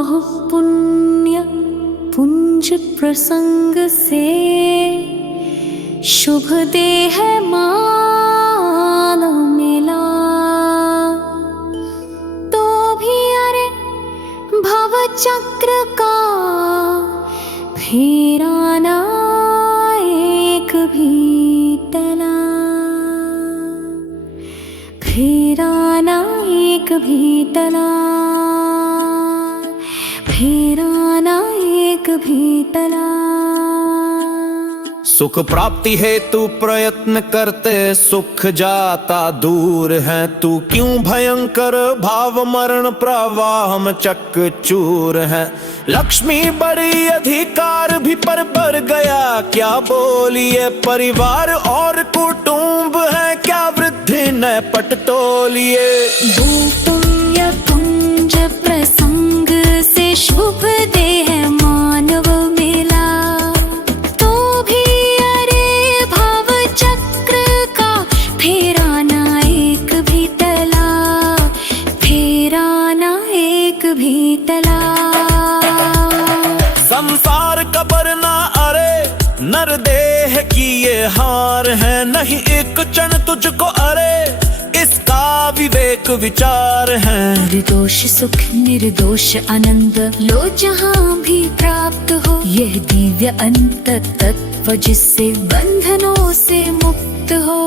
बहु पुण्य पुंज प्रसंग से शुभ देह माल मिला, तो भी अरे भव चक्र का फेरा ना एक भी टला, फेरा ना एक भी टला, फेरा ना एक भी टला। सुख प्राप्ति हेतु प्रयत्न करते सुख जाता दूर है, तू क्यों भयंकर भाव मरण प्रवाह में चकचूर है। लक्ष्मी बड़ी अधिकार भी पर बढ़ गया क्या बोलिए, परिवार और कुटुंब है क्या वृद्धि न पट तोलिए। पुण्य पुंज प्रसंग से शुभ देह मानव मिला, तो भी अरे भव चक्र का फेरा ना एक भी टला, फेरा ना एक भी टला। संसार कबर ना अरे नर देह की ये हार है, नहीं एक क्षण तुझको अरे इसका विवेक विचार है। निर्दोष सुख निर्दोष आनंद लो जहाँ भी प्राप्त हो, यह दिव्य अंत तत्व जिससे बंधनों से मुक्त हो।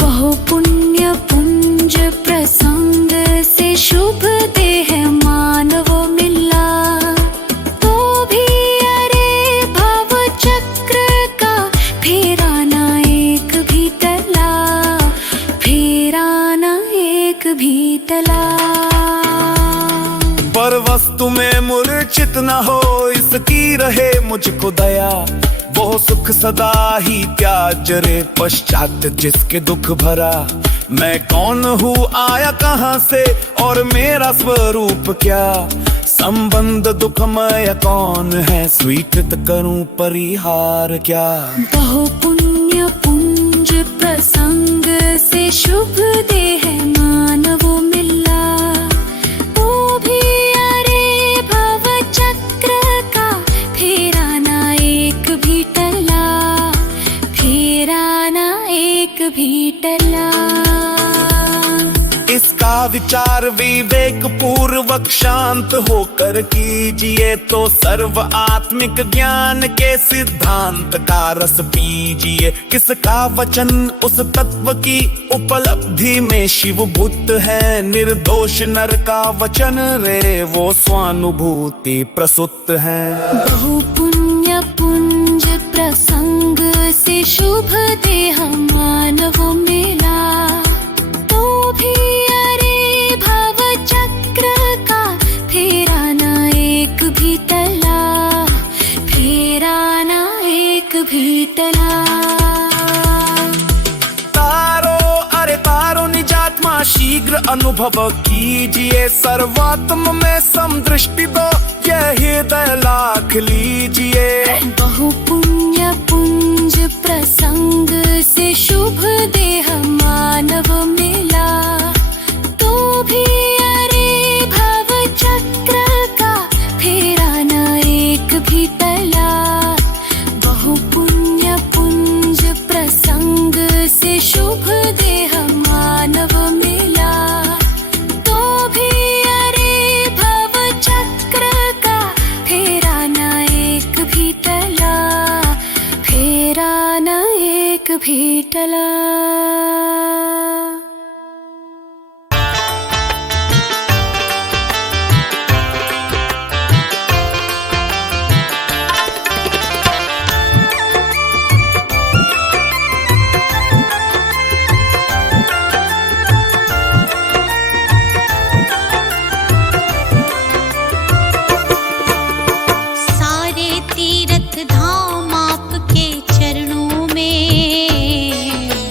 बहु पुण्य पुंज प्रसंग से शुभ देह मानव मिला, तो भी अरे भव चक्र का फेरा ना एक भी टला, फेरा ना एक भी टला। पर वस्तु में मूर्छित न हो इसकी रहे मुझको दया, वो सुख सदा ही त्याज रे पश्चात जिसके दुख भरा। मैं कौन हूँ आया कहाँ से और मेरा स्वरूप क्या, संबंध दुखमय कौन है स्वीकृत करूं परिहार क्या। बहु पुण्य पुंज प्रसंग से शुभ देह मानव मिला, तो भी अरे भव चक्र का फेरा ना एक भी टला, फेरा ना एक भी टला। इसका विचार विवेक पूर्वक शांत होकर कीजिए, तो सर्व आत्मिक ज्ञान के सिद्धांत का रस पीजिए। किसका वचन उस तत्व की उपलब्धि में शिव भूत है, निर्दोष नर का वचन रे वो स्वानुभूति प्रसुत है। बहु पुण्य पुंज प्रसंग से शुभ देह मानव मिला, तो भी अरे भव चक्र का फेरा ना एक भी टला, फेरा ना एक भी टला। तारो निजात्मा शीघ्र अनुभव कीजिए, सर्वात्म में समदृष्टि दो यह हृदय लाख लीजिए। बहु पुण्य पुंज प्रसंग से शुभ देह मानव मिला, तो भी अरे भव चक्र का फेरा ना एक भी टला। बहु पुण्य पुंज प्रसंग से शुभ देह मानव मिला, तो भी अरे भव चक्र का फेरा ना एक भी टला, फेरा ना एक भी टला। सारे तीर्थ धाम आपके चरणों में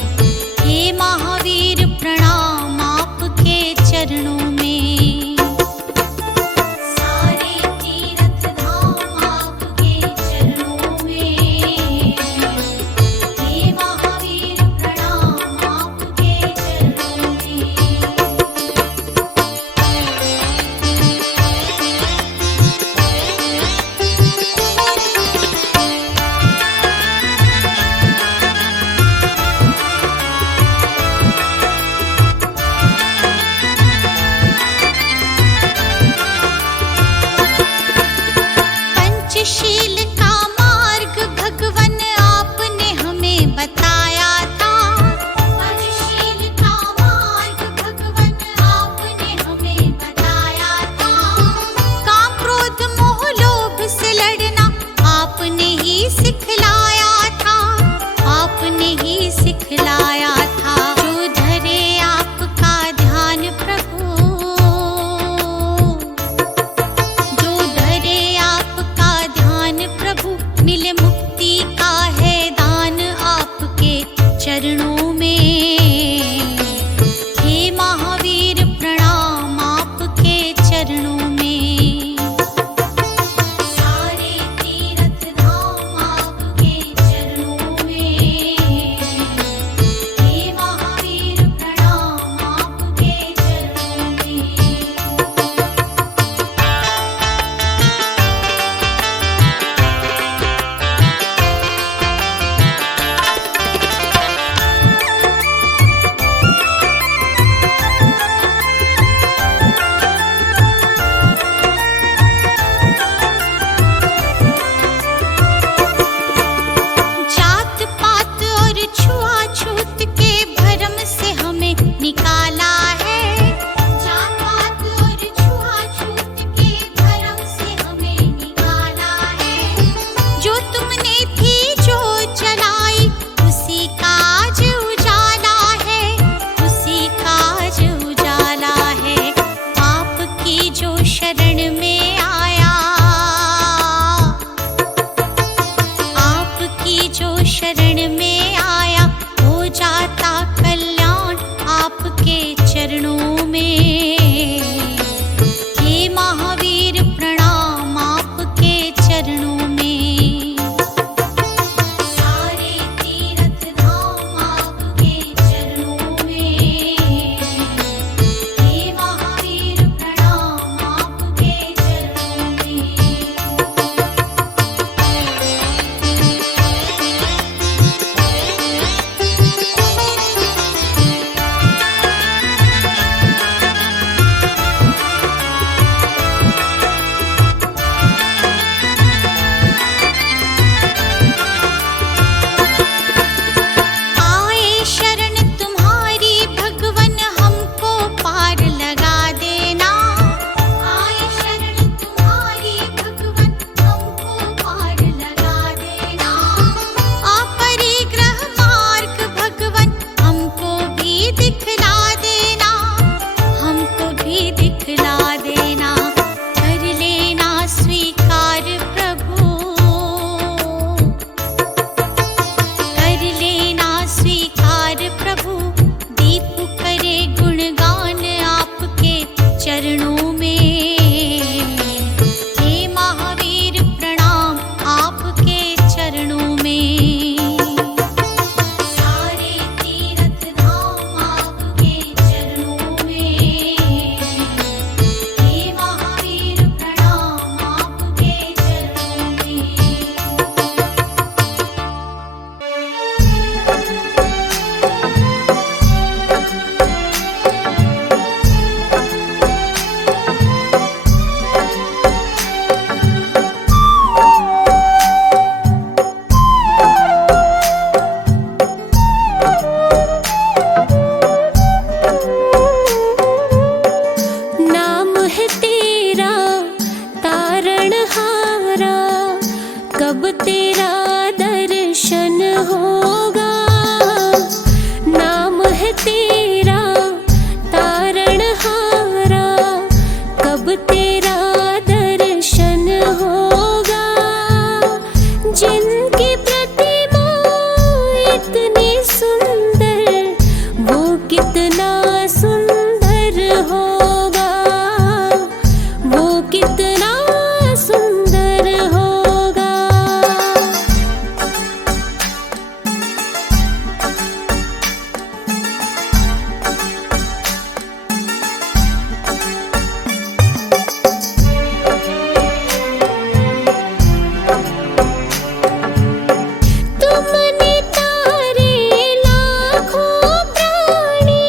शरण में आया, आपकी जो शरण में आया हो जाता कल्याण आपके चरणों में। हे महावीर प्रणाम आपके चरणों में, सारे तीर्थ धाम आपके चरणों में। हे महावीर प्रणाम आपके चरणों में। आए शरण तुम्हारी भगवन हमको पार लगा देना, आए शरण तुम्हारी भगवन हमको पार लगा देना। अपरिग्रह मार्ग भगवन हमको भी दिखला देना, हमको भी दिखला देना। कर लेना स्वीकार प्रभु, कर लेना स्वीकार प्रभु। दीप करे गुणगान आपके चरणों में। हे महावीर प्रणाम आपके चरणों में, सारे तीर्थ धाम आपके चरणों में। हे महावीर प्रणाम आपके चरणों में। नाम है तेरा तारणहारा, कब तेरा दर्शन होगा। नाम है तेरा तारणहारा, कब तेरा दर्शन होगा। जिनकी प्रतिमा इतनी सुंदर, वो कितना सुंदर होगा, वो कितना सुंदर होगा। तुमने तारे लाखों प्राणी,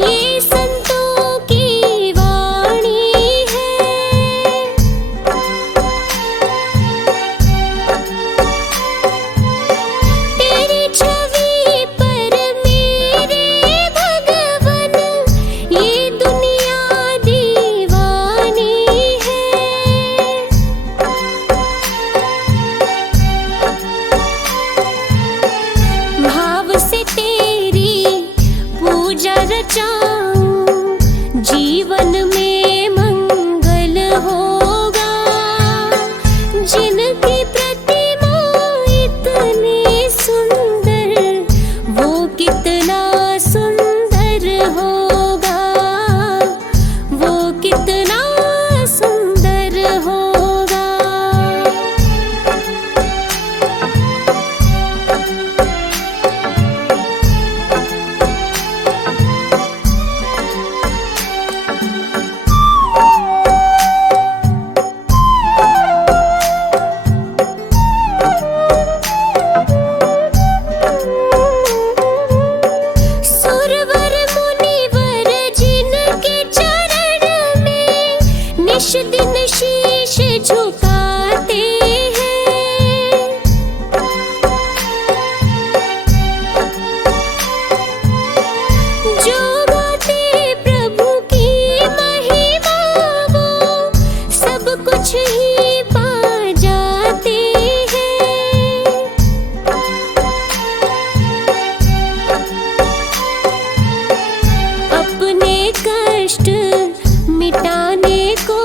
ये संतों की वाणी है। तेरी छवि पर मेरे भगवन, ये दुनिया दीवानी है। भाव से तेरी पूजा रचाऊं, जीवन में मंगल होगा। जिनकी प्रतिमा इतनी सुंदर, वो कितना सुंदर होगा, वो कितना सुंदर होगा। सुरवर मुनिवर जिनके चरण में निश दिन शीश झुकाते हैं। जो गाते प्रभु की महिमा, वो सब कुछ ही पा जाते हैं। अपने कष्ट मिटाने को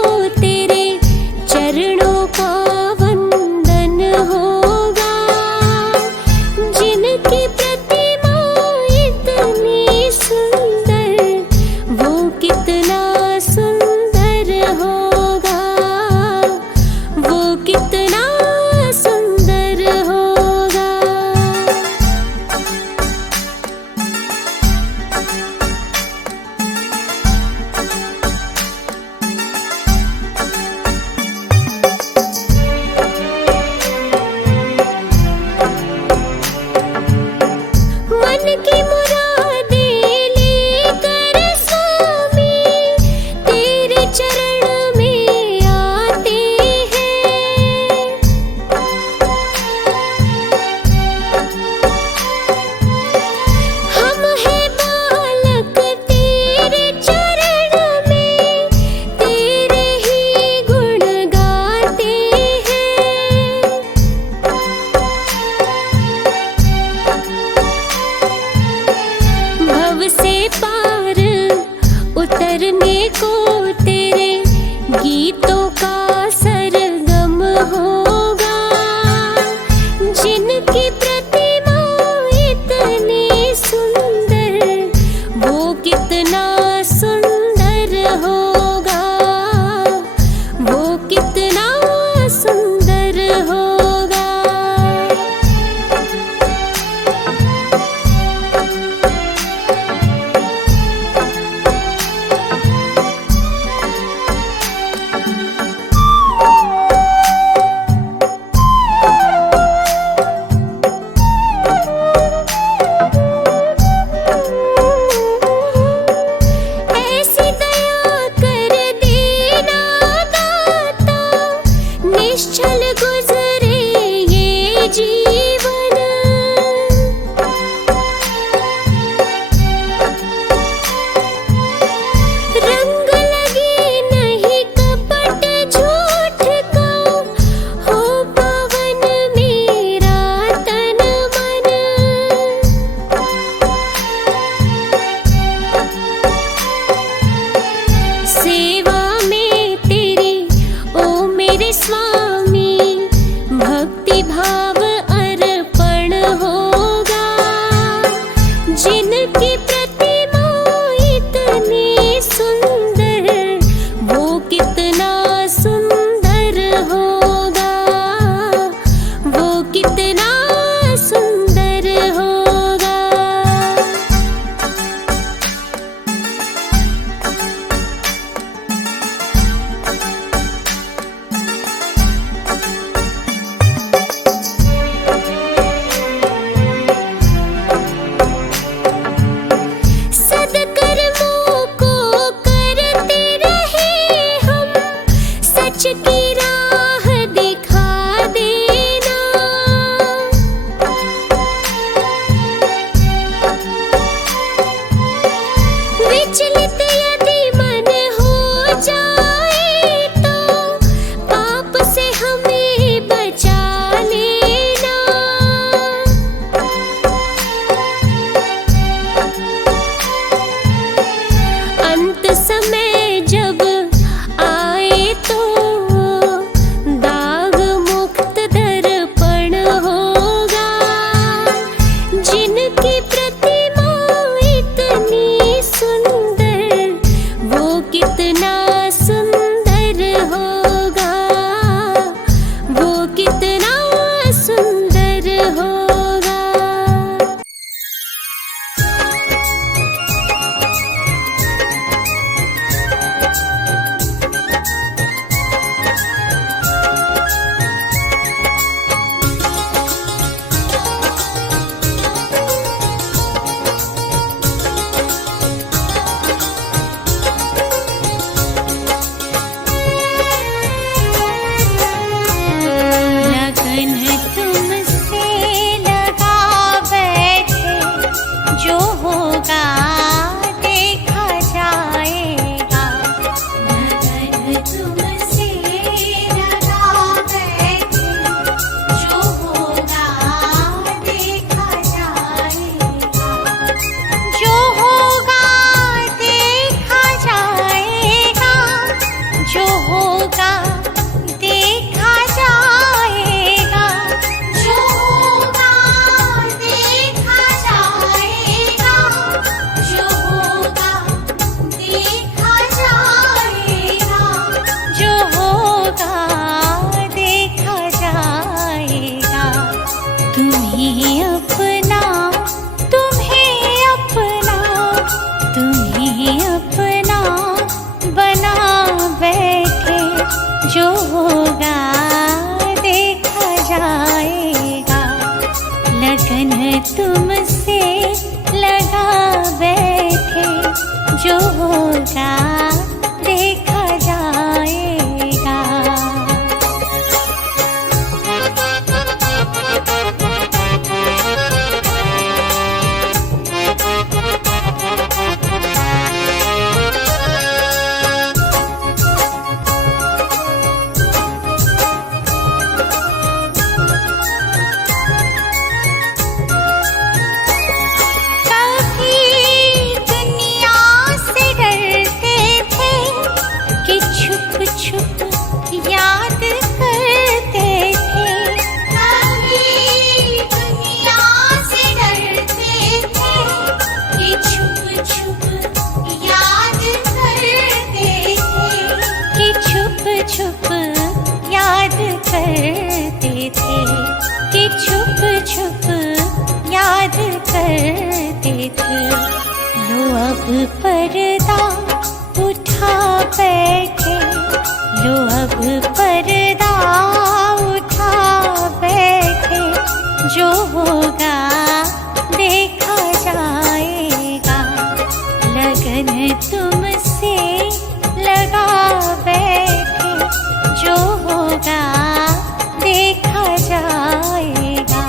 होगा देखा जाएगा, जो होगा देखा जाएगा, जो होगा देखा जाएगा, जो होगा देखा जाएगा। तुम्हें अपना, तुम्हें अपना, तुम्हें अपना बना बैठे, जो होगा देखा जाएगा। लगन तुमसे लगा बैठे, जो होगा देखा जाएगा। लो अब पर्दा उठा बैठे, लो अब पर्दा उठा बैठे, जो होगा देखा जाएगा। लगन तुमसे लगा बैठे, जो होगा देखा जाएगा।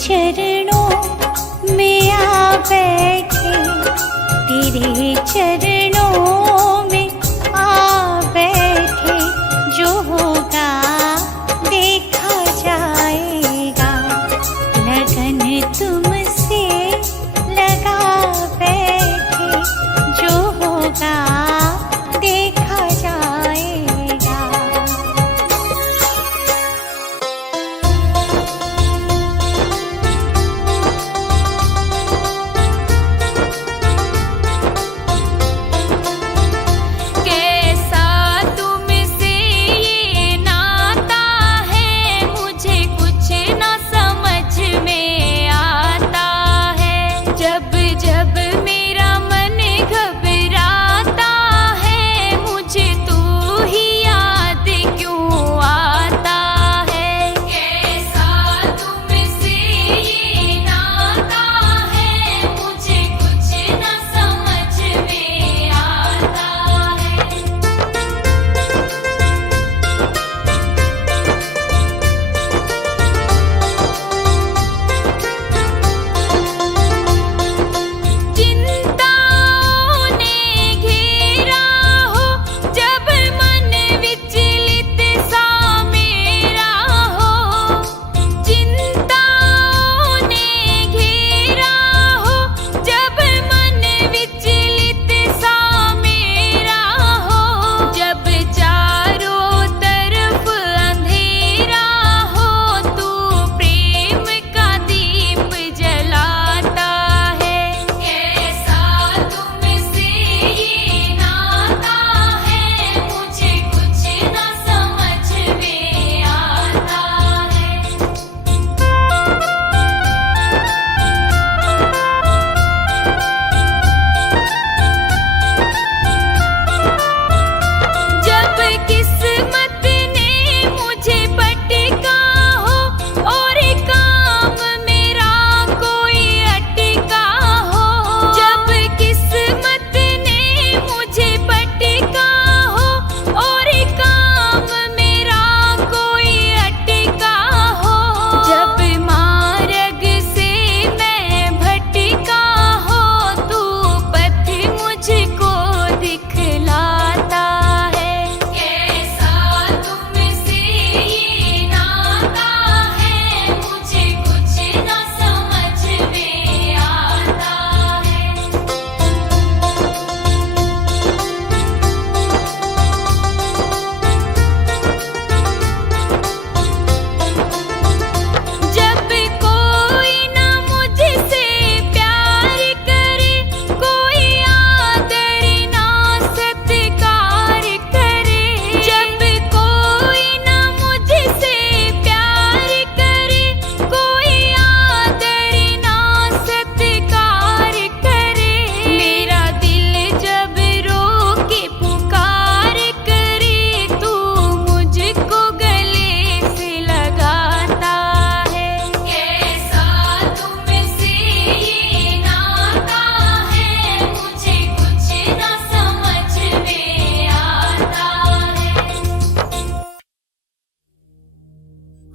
चरणों में आ बैठे, तेरे चरणों में आ बैठे, जो होगा देखा जाएगा। लगन तुमसे लगा बैठे, जो होगा देखा जाएगा।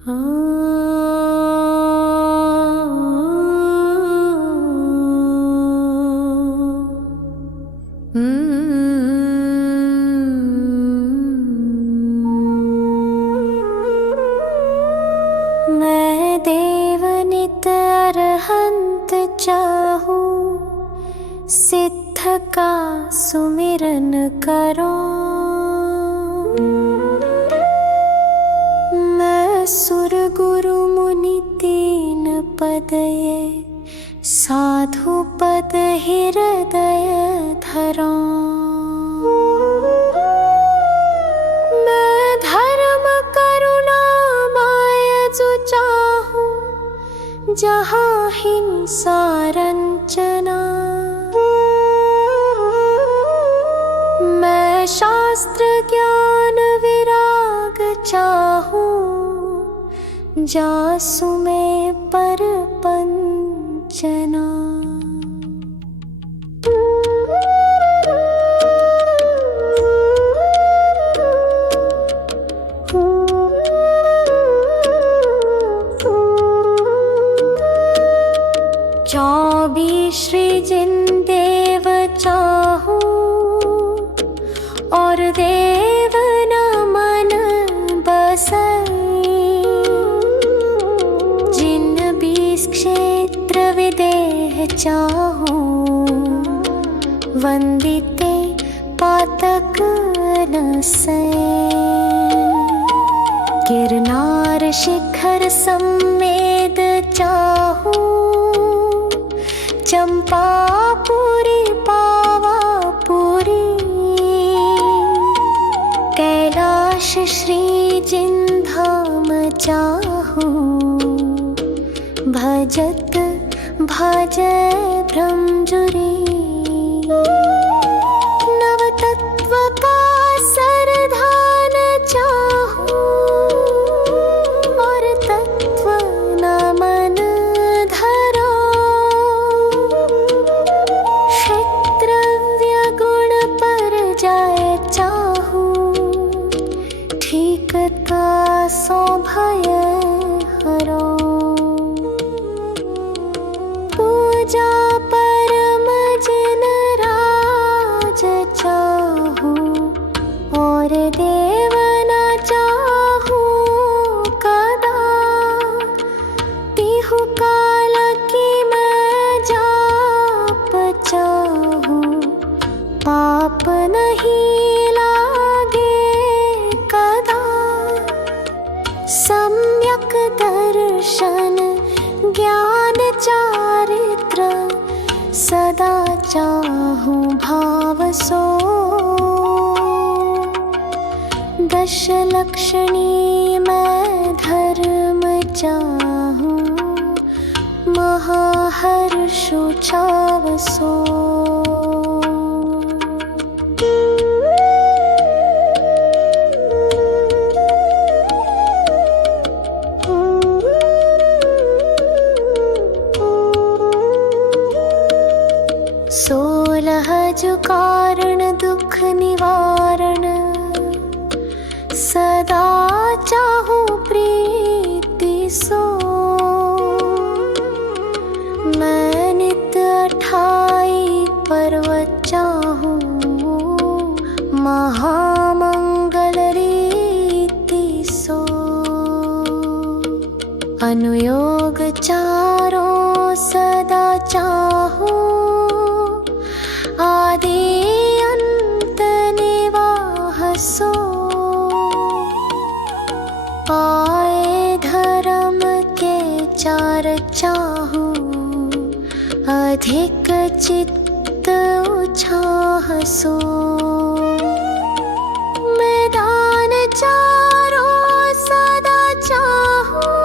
मैं देवनित अरहंत चाहूं, सिद्ध का सुमिरन करो। मैं सुर गुरु मुनि तीन पद ये, साधु पद हृदय धरो। मैं धर्म करुणा माय जो चाहूं, जहाँ हिंसा रंचना। मैं शास्त्र ज्ञान विराग चाहूं, जासु में पर पंचना। श्री जिन देव चाहूं, और देव न मन बसई। जिन 20 क्षेत्र विदेह चाहूं, वंदिते पातक न सई। गिरनार शिखर सम्मेद चाहूं, चंपापुरी पावापुरी। कैलाश श्री जिन धाम चाहूं, भजत भजय भ्रमजुरी। नवतत्व का सरधान चाहूं, और तत्व न मन धरो। क्षेत्रव्य गुण पर जाए चाहूं, ठीकता सो भय हरो। पूजा परम जिन राज चाहूं, और देव न चाहूं कदा। तिहु काल की मैं जाप चाहूं, पाप नहीं लागे कदा। सम्यक दर्शन ज्ञान चारित्र, सदा चाहूं भाव सो। दश लक्षणी मैं धर्म चाहूं, महाहर्षो छाव सो। जो कारण दुख निवारण, सदा चाहूं प्रीति सो। मैं नित 28 पर्वत चाहूं, महामंगल रीति सो। अनुयोग चारों सदा चाहूं, आदि अंत निवाह सो। पाए धर्म के चार चाहूं, अधिक चित्त उछाह सो। मैदान चारों सदा चाहूं,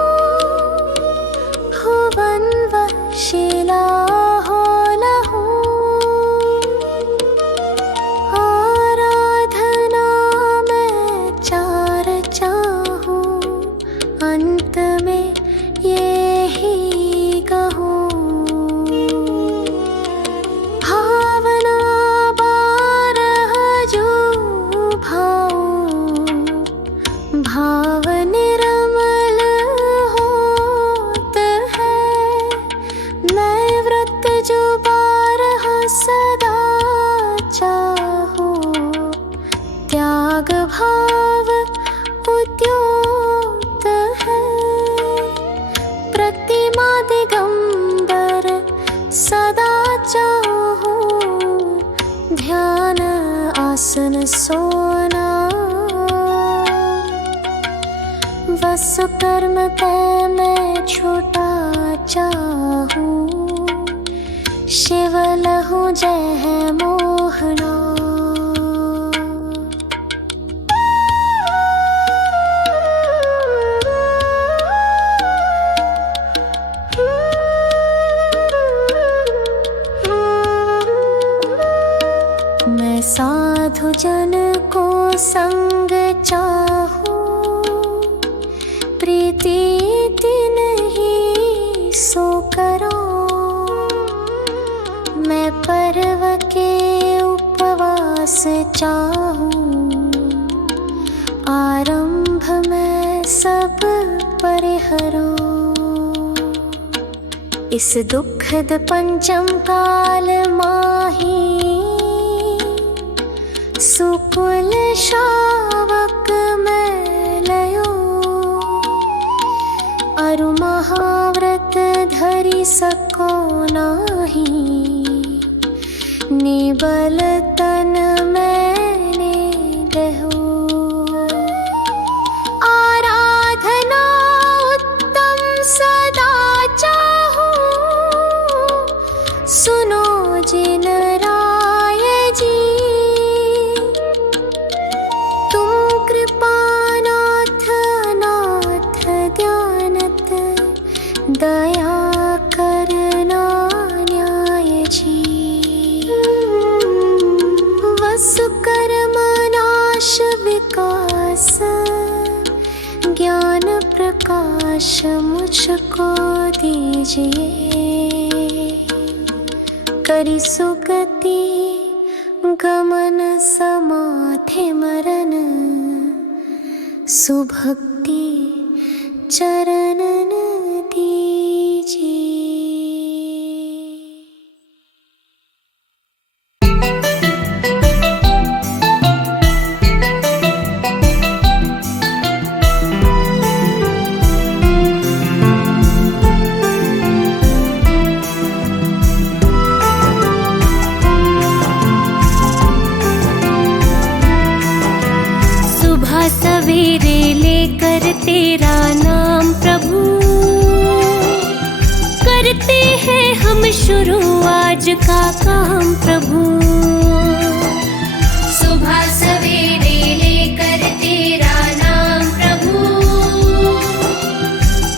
भुवन वशिला हो लहू। आराधना में चार चाहूं, अंत में ये ही कहूं। भावना 12 भाव उद्योत है। प्रतिमा दिगंबर सदा चाहो, ध्यान आसन सोना। बस कर्म तय मैं छूटा चाहूं, शिव लहु जय है मोहना। मैं साधु जन को संग चाहूं, प्रीति नहीं सो करो। मैं पर्व के उपवास चाहूं, आरंभ में सब परिहरो। इस दुखद पंचम काल माही, सुकुल शावक मैं लयो। अरु महाव्रत धरि सको नाही, निबल तन मैंने दहो। आराधना उत्तम सदा चाहूं, सुनो जिन राय जी। तुम कृपानाथ नाथ ज्ञानत, दया करना न्याय जी। वसु कर्म नाश विकास, ज्ञान प्रकाश मुझको दीजिए। करी सुगति गमन समाधि मरण, सुभक्ति चरणन दीजिए। सुबह सवेरे लेकर तेरा नाम प्रभु, करते हैं हम शुरू आज का काम प्रभु। सुबह सवेरे लेकर तेरा नाम प्रभु,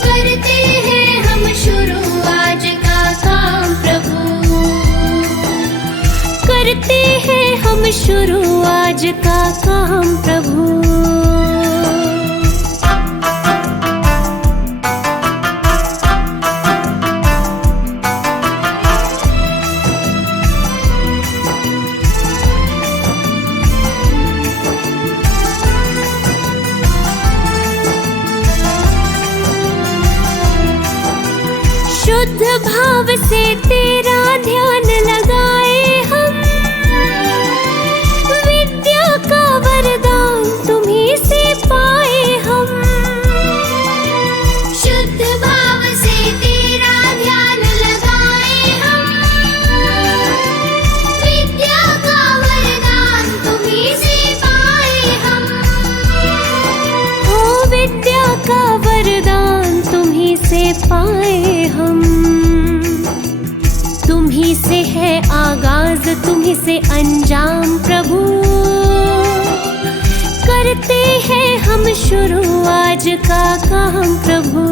करते हैं हम शुरू आज का काम प्रभु। करते हैं हम शुरू आज का काम प्रभु। शुद्ध भाव से तेरा ध्यान लगाए हम, विद्या का वरदान तुम्हीं से पाए हम। शुद्ध भाव से तेरा ध्यान लगाए हम, विद्या का वरदान तुम्हीं से पाए हम। ओ विद्या का वरदान तुम्हीं से पाए हम। तुम्हीं से है आगाज, तुम्हीं से अंजाम प्रभु। करते हैं हम शुरू आज का काम प्रभु।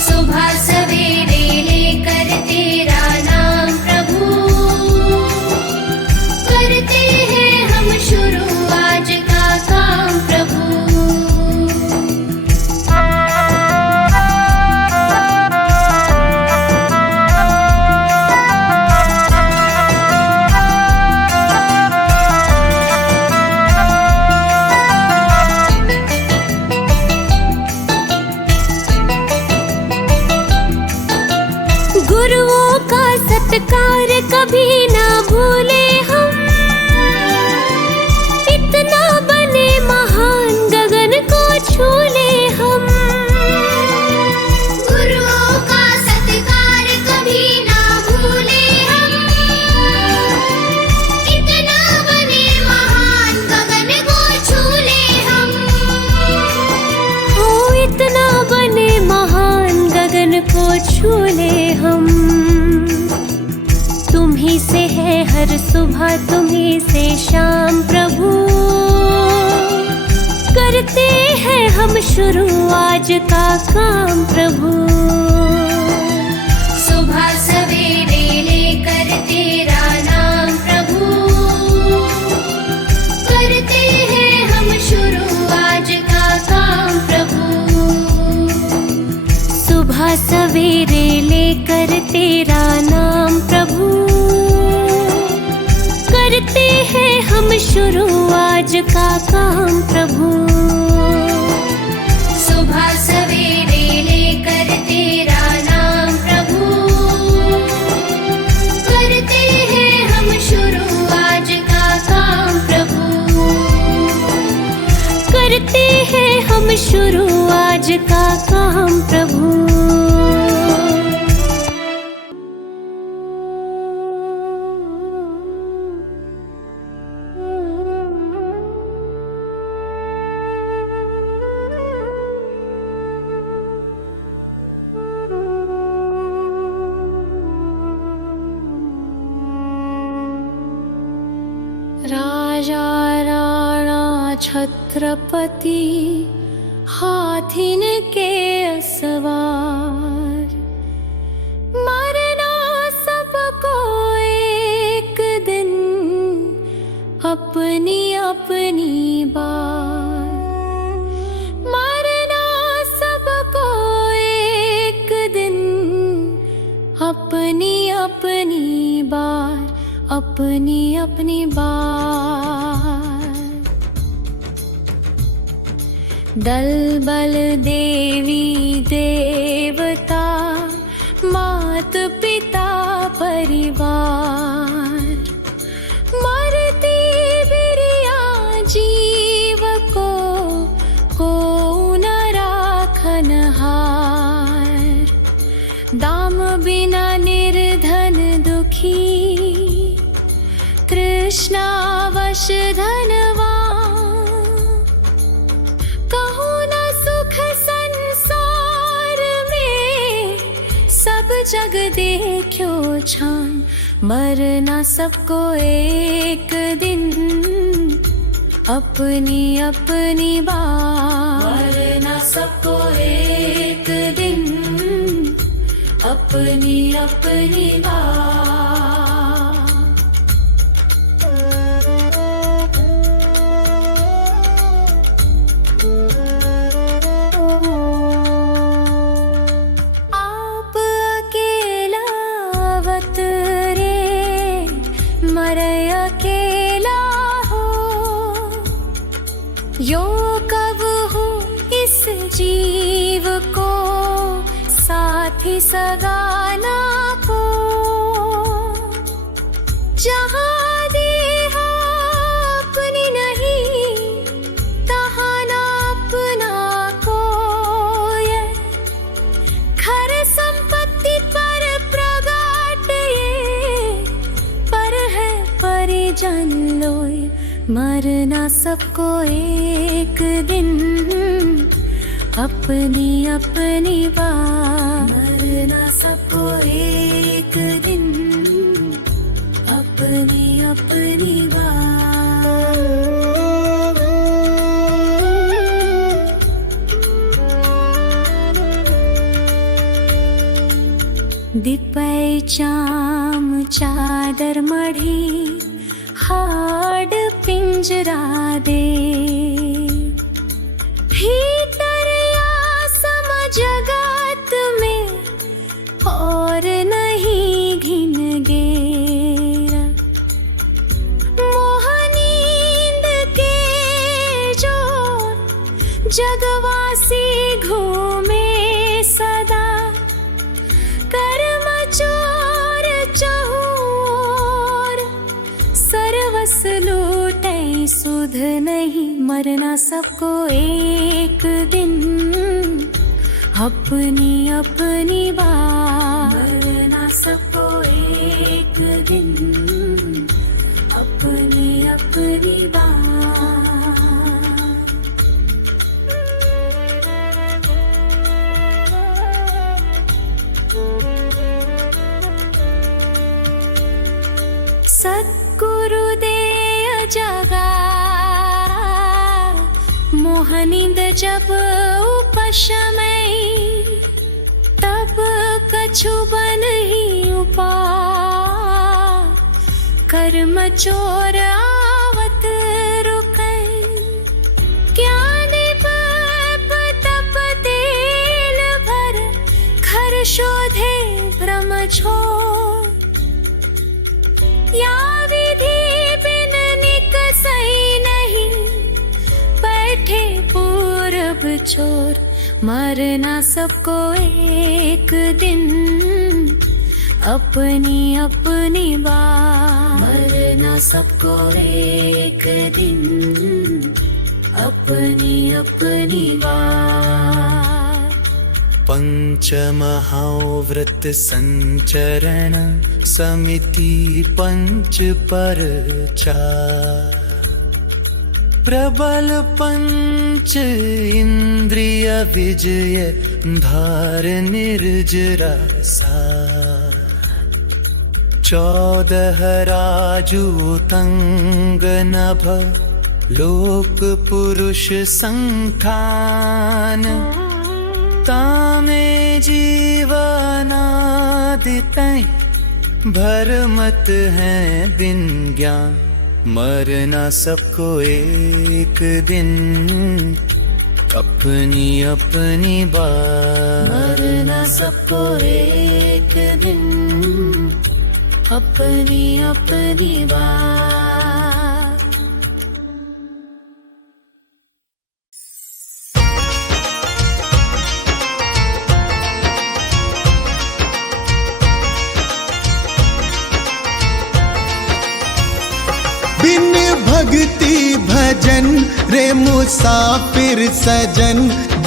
सुबह सवेरे लेकर तेरा नाम प्रभु, करते हैं हम शुरू आज का काम प्रभु। हर सुबह तुम्हीं से शाम प्रभु, करते हैं हम शुरू आज का काम प्रभु। सुबह सवेरे लेकर तेरा नाम प्रभु, करते हैं हम शुरू आज का काम प्रभु। सुबह सवेरे लेकर तेरा नाम प्रभु, करते हैं हम शुरू आज का काम प्रभु। सुबह सवेरे लेकर तेरा नाम प्रभु, करते हैं हम शुरू आज का काम प्रभु, करते हैं हम शुरू आज का काम प्रभु। राजा राणा छत्रपति हाथिन के सवार, मरना सबको एक दिन अपनी अपनी बार। मरना सबको एक दिन अपनी अपनी बार, अपनी अपनी बार। दल बल देवी देवता, मात पिता परिवार, मरती बिरिया जीव को न राखन हार। दाम बिना निर्धन दुखी, कृष्णावश धनवान। कहूँ न सुख संसार में, सब जग देखो छान। मरना सबको एक दिन अपनी अपनी बार। मरना सबको एक दिन अपनी अपनी बार। यो कब हो इस जीव को साथी सगाना को। जहाँ देहा अपनी नहीं, तहाँ ना अपना कोई। घर संपत्ति पर प्रगाट ये, पर है परिजन लोय। मरना सबको एक दिन अपनी अपनी बार। मरना सबको एक दिन अपनी अपनी बार। दिपै चाम चादर मढ़ी, हाड पिंजरा दे। भीतर आसम जगत में और नहीं घिन गेरा। मोह नींद के जो जगवासी घूमे सदा। कर्म चोर चहूर, सर्वस लूटे सुध नहीं। मरना सबको एक दिन अपनी अपनी बार। मरना सबको एक दिन अपनी अपनी बार। सद्गुरुदेय जगा मोहनिंद जब उपशमई तब कछु बन ही उपाय कर्म चोर आवत रुकै ज्ञान पाप तप तेल भर घर शोधे ब्रह्म छोड़ या विधि बिन निकसई नहीं बैठे पूरब छोर मरना सबको एक दिन अपनी अपनी बात मरना सबको एक दिन अपनी अपनी बात पंचमहाव्रत संचरण समिति पंच पर चार प्रबल पंच इंद्रिय विजय धार निर्जरा सा 14 राजूतंग नभ लोक पुरुष संठान तामे जीवनादितै भरमत है बिन ज्ञान मरना सबको एक दिन अपनी अपनी बात मरना सबको एक दिन अपनी अपनी बात बिन भक्ति भजन रे मुसाफिर सजन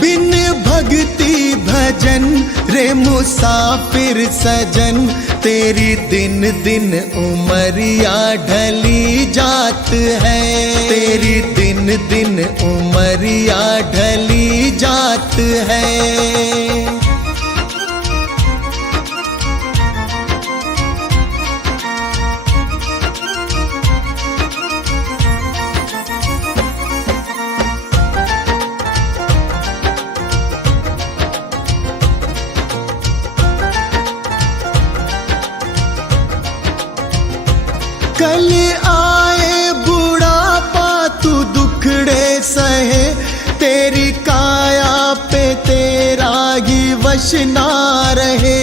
बिन भक्ति भजन रे मुसाफिर सजन तेरी दिन दिन उमरिया ढली जात है तेरी दिन दिन उमरिया ढली जात है कल आए बुढ़ापा तू दुखड़े सहे तेरी काया पे तेरा ही वश ना रहे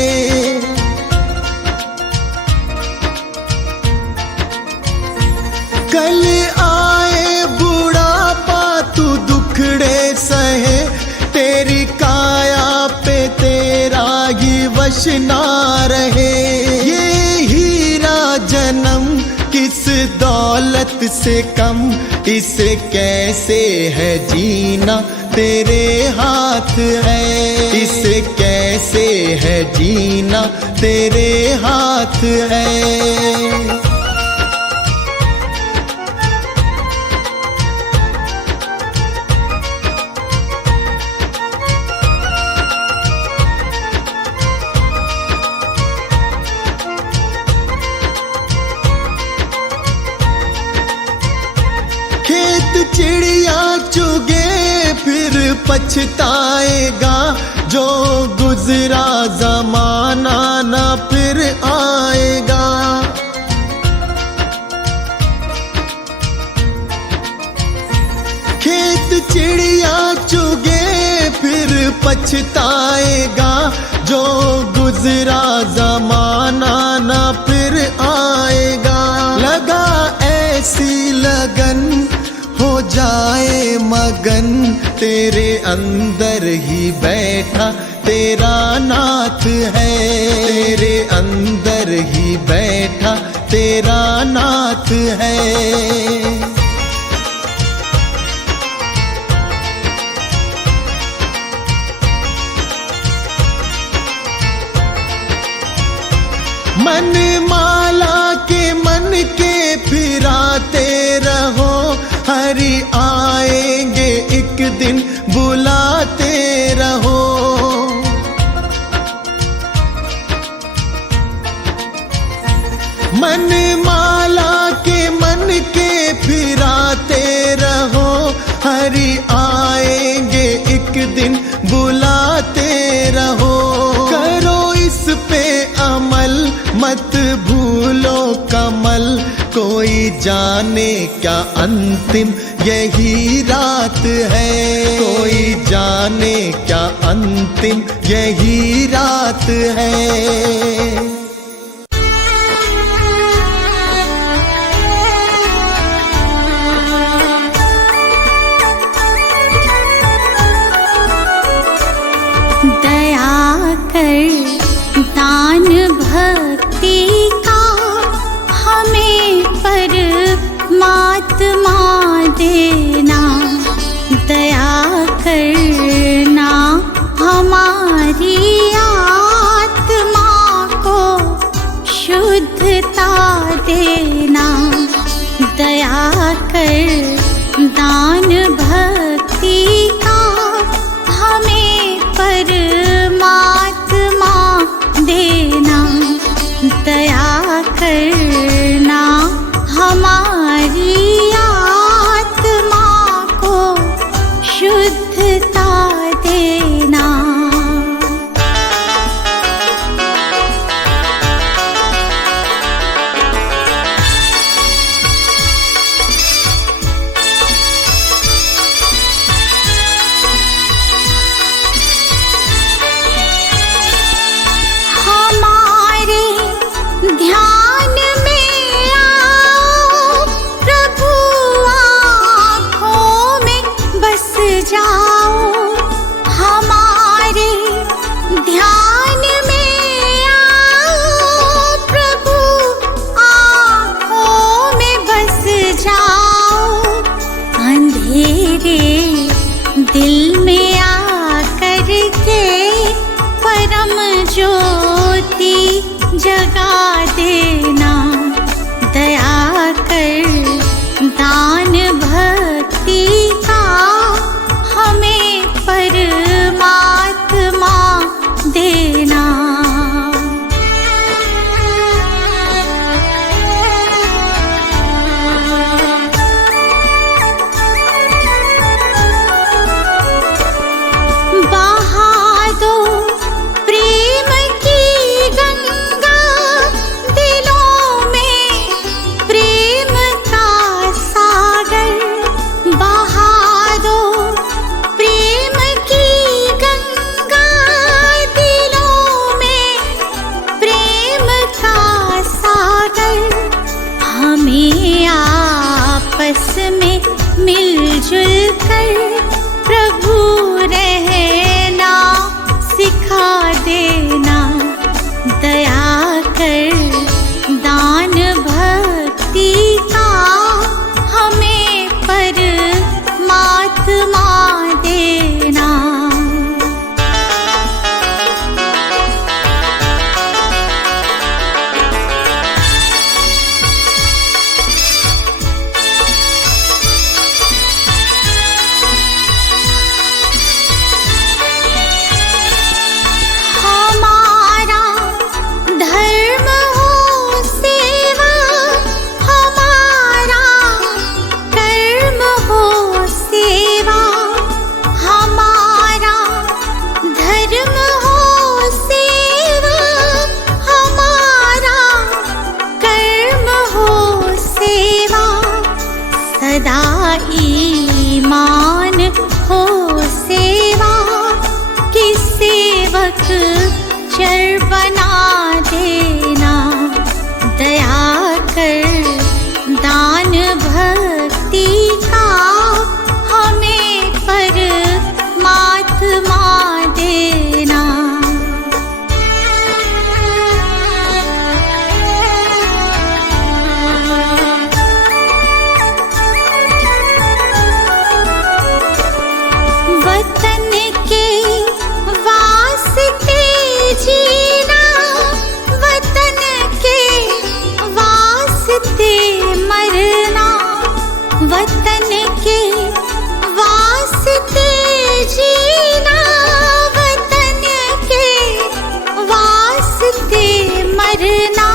कल आए बुढ़ापा तू दुखड़े सहे तेरी काया पे तेरा ही वश ना रहे ये हीरा जन्म किस दौलत से कम इसे कैसे है जीना तेरे हाथ है इसे कैसे है जीना तेरे हाथ है चिड़िया चुगे फिर पछताएगा जो गुजरा जमाना ना फिर आएगा खेत चिड़िया चुगे फिर पछताएगा जो गुजरा जमाना ना फिर आएगा लगा ऐसी लगन हो जाए मगन तेरे अंदर ही बैठा तेरा नाथ है तेरे अंदर ही बैठा तेरा नाथ है मन माला के मन के फिराते रहो हरि आएंगे एक दिन बुलाते रहो मन माला हरि आएंगे एक दिन बुलाते रहो। करो इस पे अमल मत भूलो कमल, कोई जाने क्या अंतिम यही रात है, कोई जाने क्या अंतिम यही रात है। दया कर दान भक्ति का हमें परमात्मा देना, दया करना हमारी आत्मा को शुद्धता देना, दया कर दान भक्ति का हमें परमात्मा देना, दया करना हमारी आत्मा को शुद्धता देना। ध्यान में आओ प्रभु, आँखों में बस जाओ, हमारे ध्यान में आओ प्रभु, आँखों में बस जाओ, अंधेरे दिल में आकर के परम ज्योति जगा देना, दया कर दान भक्ति का हमें परमात्मा देना। बहा दो प्रेम की गंगा दिलों में, प्रेम का सागर बहा दो, प्रेम की गंगा दिलों में, प्रेम का सागर, हमें आपस में मिलजुल कर प्रभु रहना सिखा देना, दया कर दान भक्ति का हमें परमात्मा देना। हमारा धर्म हो सेवा, हमारा कर्म हो सेवा, हमारा धर्म हो सेवा, हमारा कर्म हो सेवा, सदा ईमान हो सेवा, कि सेवक चर बना देना, दया कर दान भक्ति का हमें परमात्मा देना। वतन के वास्ते जीना, वतन के वास्ते मरना, वतन के वास्ते जीना, वतन के वास्ते मरना,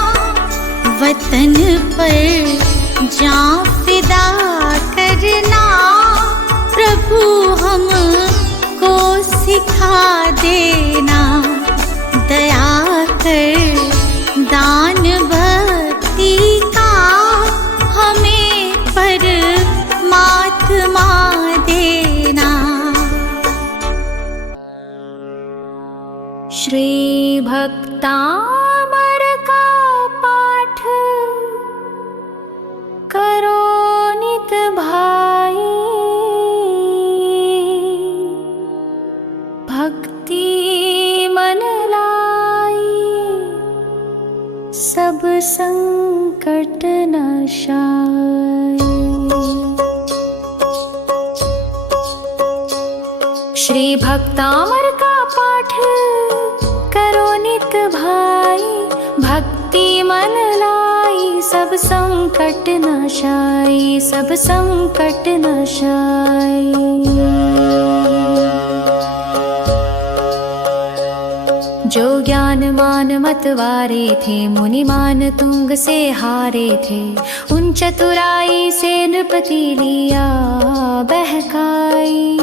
वतन पर जान फिदा करना प्रभु हमको सिखा देना, दया कर दान भक्ति का हमें परमात्मा देना। श्री भक्तामर का पाठ करो नित भाई, भक्ति मन लाई सब संकट नाशाय। श्री भक्तामर का पाठ करो नित भाई, भक्ति मन लाई सब संकट नाशाय, सब संकट नाशाय। जो ज्ञान मान मतवारे थे, मुनिमान तुंग से हारे थे, उन चतुराई से नृपति लिया बहकाई,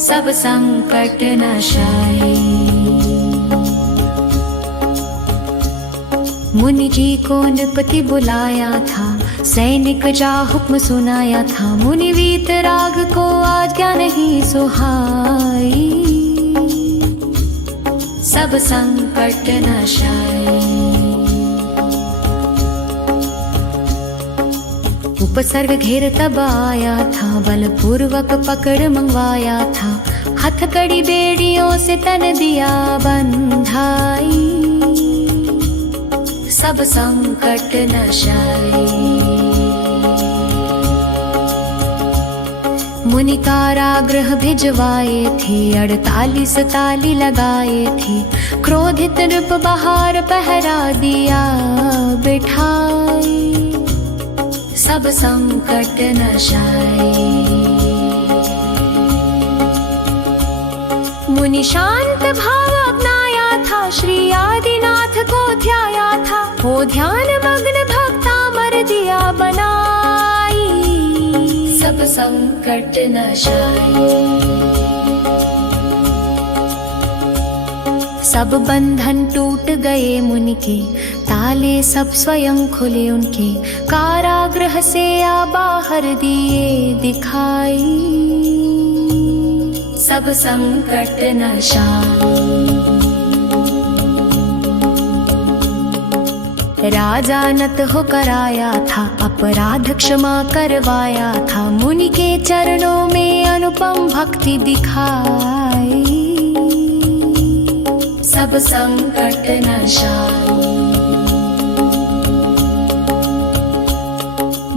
सब संकट नाशाय। मुनि जी को नृपति बुलाया था, सैनिक जा हुक्म सुनाया था, मुनि वीतराग को आज्ञा नहीं सुहाई, सब संकट नाशाय। उपसर्ग घेर तब आया था, बलपूर्वक पकड़ मंगवाया था, हथकड़ी बेड़ियों से तन दिया बंधाई, सब संकट नाशाय। मुनि कारागृह भिजवाए थे, 48 ताली लगाए थे, क्रोधित नृप बाहर पहरा दिया बिठाई, सब संकट नाशाय। मुनि शांत भाव अपनाया था, श्री आदिनाथ को ध्याया था, हो ध्यान मग्न भक्तामर दिया बनाई, सब संकट नाशाय। सब बंधन टूट गए मुनि के, ताले सब स्वयं खुले उनके, कारागृह से आ बाहर दिए दिखाई, सब संकट नाशाय। राजा नत होकर आया था, अपराध क्षमा करवाया था, मुनि के चरणों में अनुपम भक्ति दिखाई, सब संकट नाशाय।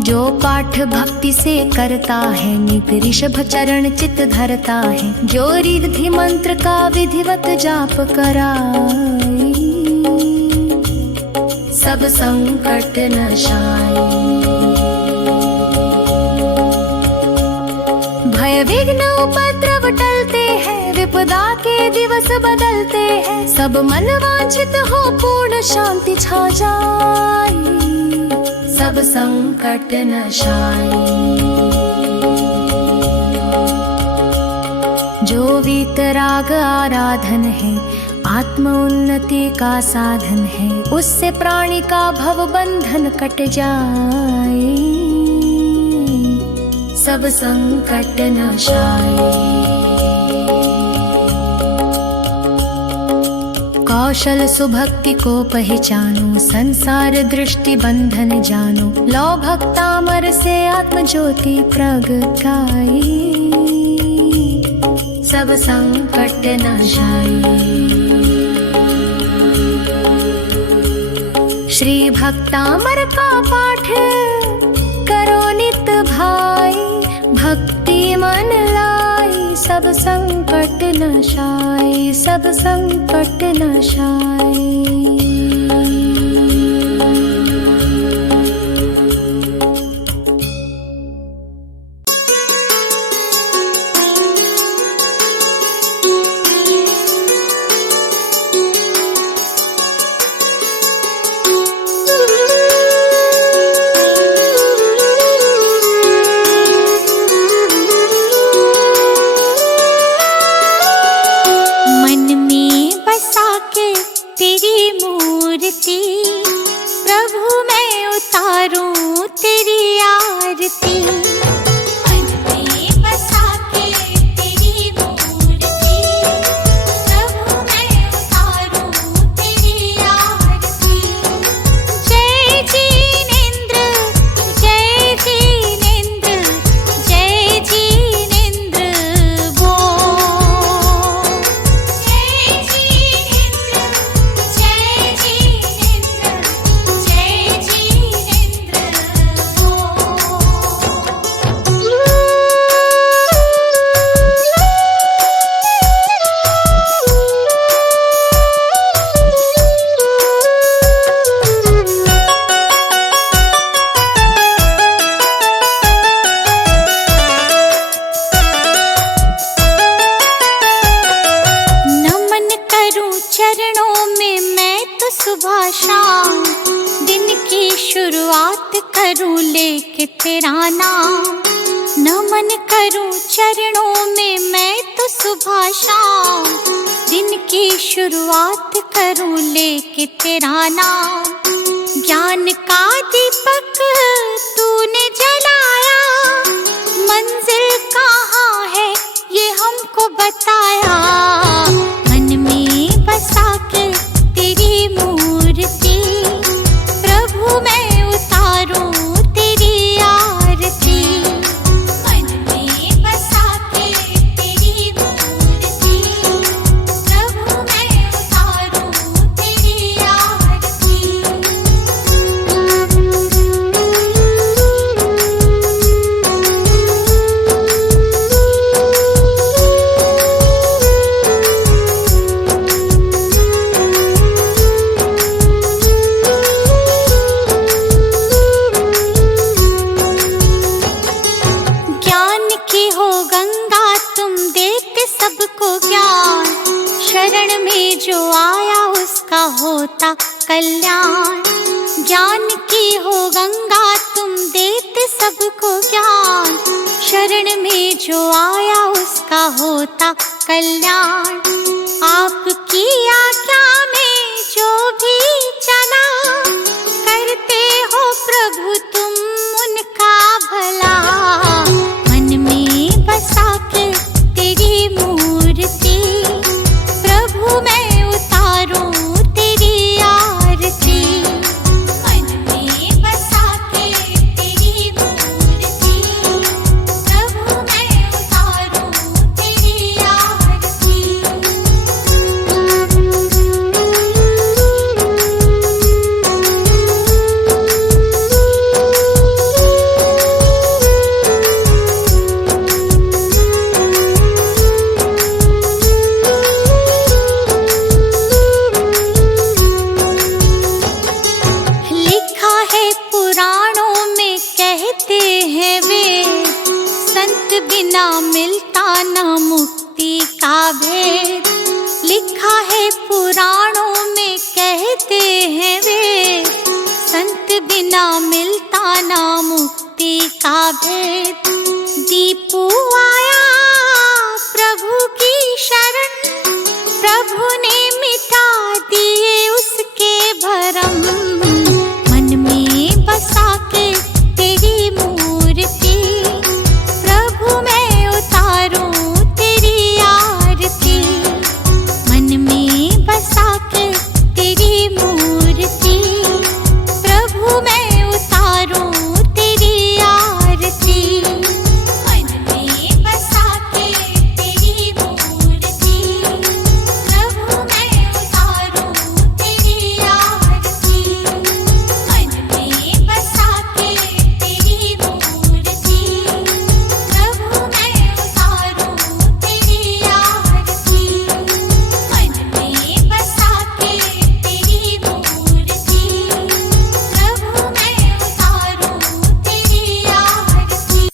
जो पाठ भक्ति से करता है, नित ऋषभ चरण चित धरता है, जो रिद्धि मंत्र का विधिवत जाप कराई, सब संकट नाशाय। भय विघ्न उपद्रव टलते हैं, विपदा के दिवस बदलते हैं, सब मन वांछित हो पूर्ण शांति छा जाए, सब संकट नाशाय। जो वीतराग आराधन है, आत्म उन्नति का साधन है, उससे प्राणी का भव बंधन कट जाए, सब संकट नाशाय। कौशल सुभक्ति को पहचानो, संसार दृष्टि बंधन जानो, लो भक्तामर से आत्म ज्योति प्रगटाई, सब संकट नाशाय। श्री भक्तामर का पाठ करो नित भाई, भक्ति मन लाई सब संकट नाशाय, सब संकट नाशाय। सुबह शाम, दिन की शुरुआत करूं लेके तेरा नाम। नमन करूं चरणों में मैं तो सुबह शाम, दिन की शुरुआत करूं लेके तेरा नाम। ज्ञान का दीपक तूने जलाया, मंजिल कहाँ है ये हमको बताया। मन में बसा के तेरी मूर्ति, प्रभु मैं उतारूं तेरी आरती। मन में बसा के तेरी मूर्ति, प्रभु मैं उतारूं तेरी आरती। ज्ञान की हो गंगा तुम देते सबको ज्ञान, शरण में जो आया उसका होता कल्याण। ज्ञान की हो गंगा तुम देते सबको ज्ञान, शरण में जो आया उसका होता कल्याण। आपकी आज्ञा में जो भी चला, करते हो प्रभु तुम उनका भला। मन में बसा के तेरी मूर्ति, प्रभु मैं उतारूं तेरी आरती। मन में बसा के तेरी मूर्ति, प्रभु मैं उतारूं तेरी आरती। लिखा है पुराणों में कहते हैं वेद, संत बिना मिलता न मुक्ति का भेद। लिखा है पुराणों में कहते हैं वेद, संत बिना मिलता न मुक्ति का भेद। दीपू आया प्रभु की शरण, प्रभु ने मिटा दिए उसके भरम। मन में बसा के तेरी मूर्ति, प्रभु मैं उतारूं तेरी आरती। मन में बसा के तेरी मूर्ति, प्रभु मैं उतारूं तेरी आरती। मन में बसा के तेरी मूर्ति, प्रभु मैं उतारूं तेरी आरती। मन में बसा के तेरी मूर्ति, प्रभु मैं उतारूं तेरी आरती। मन में बसा के तेरी मूर्ति, प्रभु मैं उतारूं तेरी आरती।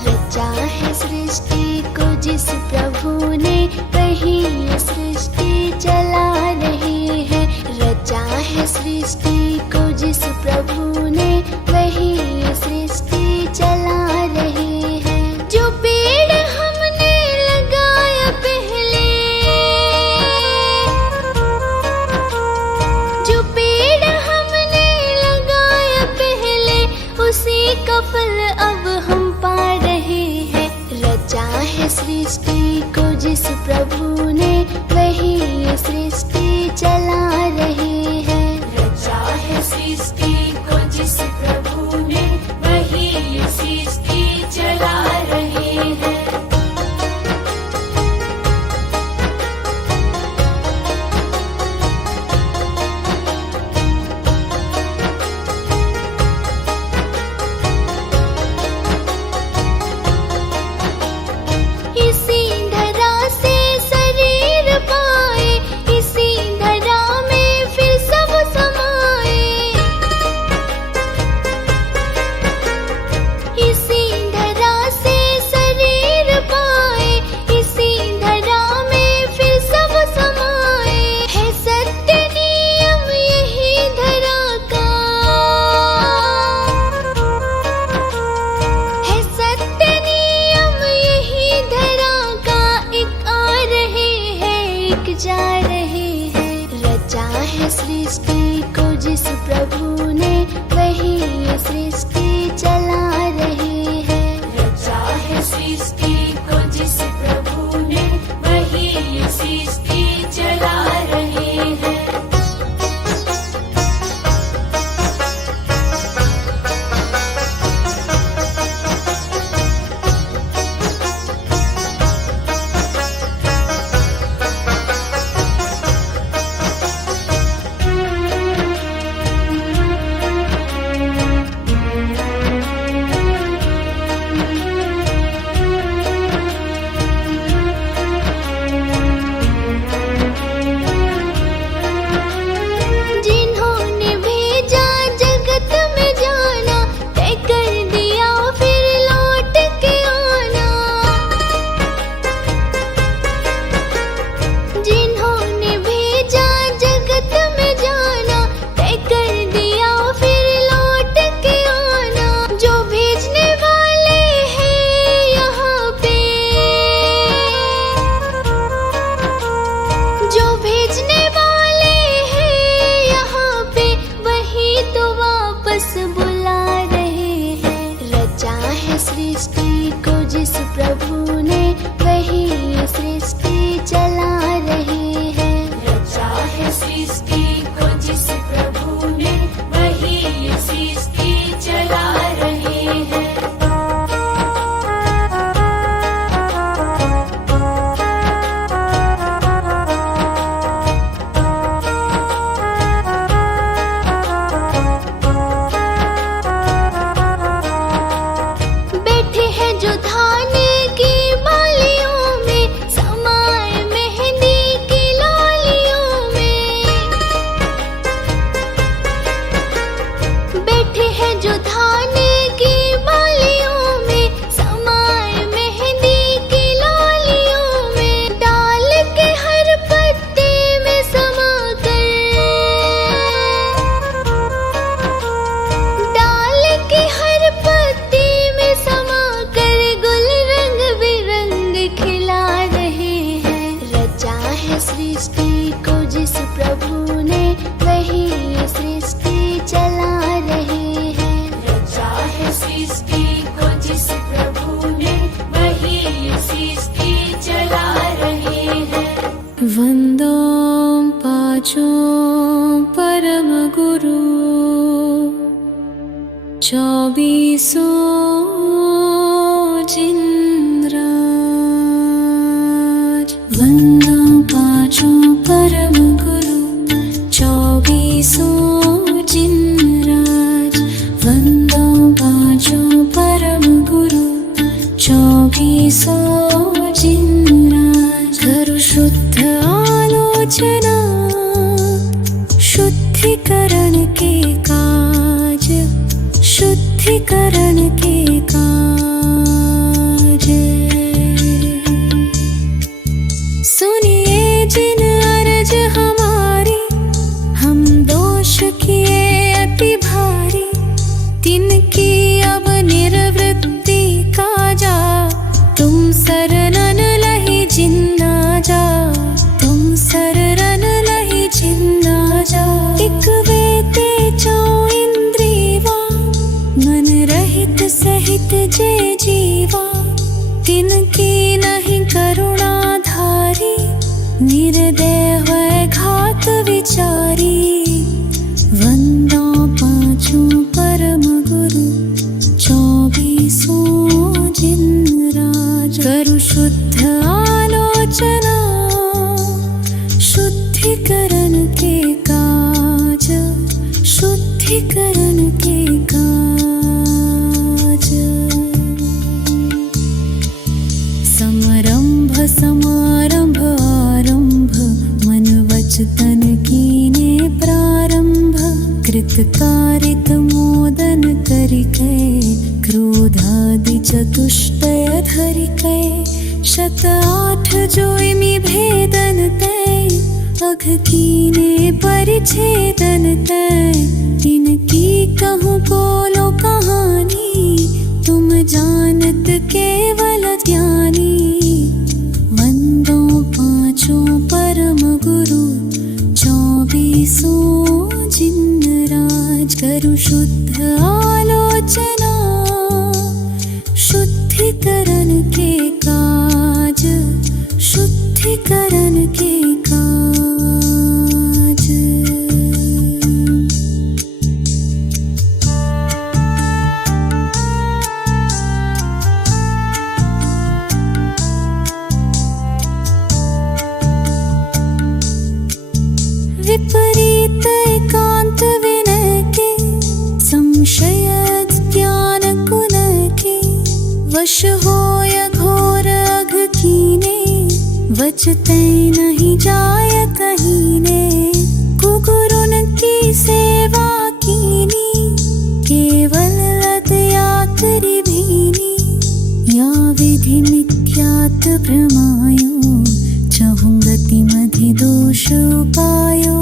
रचा है सृष्टि को जिस प्रभु ने, वही ये सृष्टि चला रही है। रचा है सृष्टि को जिस प्रभु ने, वही ये सृष्टि चला रही है। जो पेड़ हमने लगाया पहले, जो पेड़ हमने लगाया पहले, उसी का फल अब हम पा रहे हैं। रचा है सृष्टि को जिस प्रभु ने, वही ये सृष्टि चला रही है। रचा है सृष्टि को जिस प्रभु ने, वही ये सृष्टि चला रही है। इसी धरा से शरीर वंदं पाचों परम गुरु, चौबीसों जिनराज। वंदं पाचों परम गुरु, चौबीसों जिनराज। वंदं पाचों परम गुरु, चौबीसों जिनराज। करु शुद्ध आलोचना, शुद्धिकरण के काज, शुद्धिकरण के काज। सुनिए जिन अर्ज हमारी, हम दोष किए अति भारी, तिनकी अब निर्वृत्ति काजा। तुम शरणन लहि जिन्ना जा, तुम शरणन लहि जिन्ना जा। टिकवे ते चौ इंद्रियवा, मन रहित सहित जे जीवा। तिनकी नहीं करुणा धारी, निर्दय है घात विचारी। वंदों पाचों परम गुरु, चौबीसों जिनराज। करु शुद्ध आलोचना, शुद्धिकरण के काज, शुद्धिकरण के काज। समरंभ समारंभ आरंभ, मन वचन कीने प्रारंभ। कृतकारित मोदन करिके, क्रोधादि चतुष्टय धरिके। 108 जोइमि भेदन तै, अघ कीने परिच्छेदन तै। तिनकी कहूँ कोलो कहानी, तुम जानत केवल ज्ञानी। वंदों पाचों परम गुरु, चौबीसों जिनराज। करु शुद्ध आलोचना, शुद्धिकरण के काज, शुद्धिकरण के काज। विपरीत एकांत विनय के, संशय ज्ञान कुन के। वश होय घोर अघ कीने, वचते नहीं जाय कहीने। कुगुरुन की सेवा कीनी, केवल लदया करि भीनी। या विधि मिथ्यात भ्रमायो, चहुं गति मधि दोष उपायो।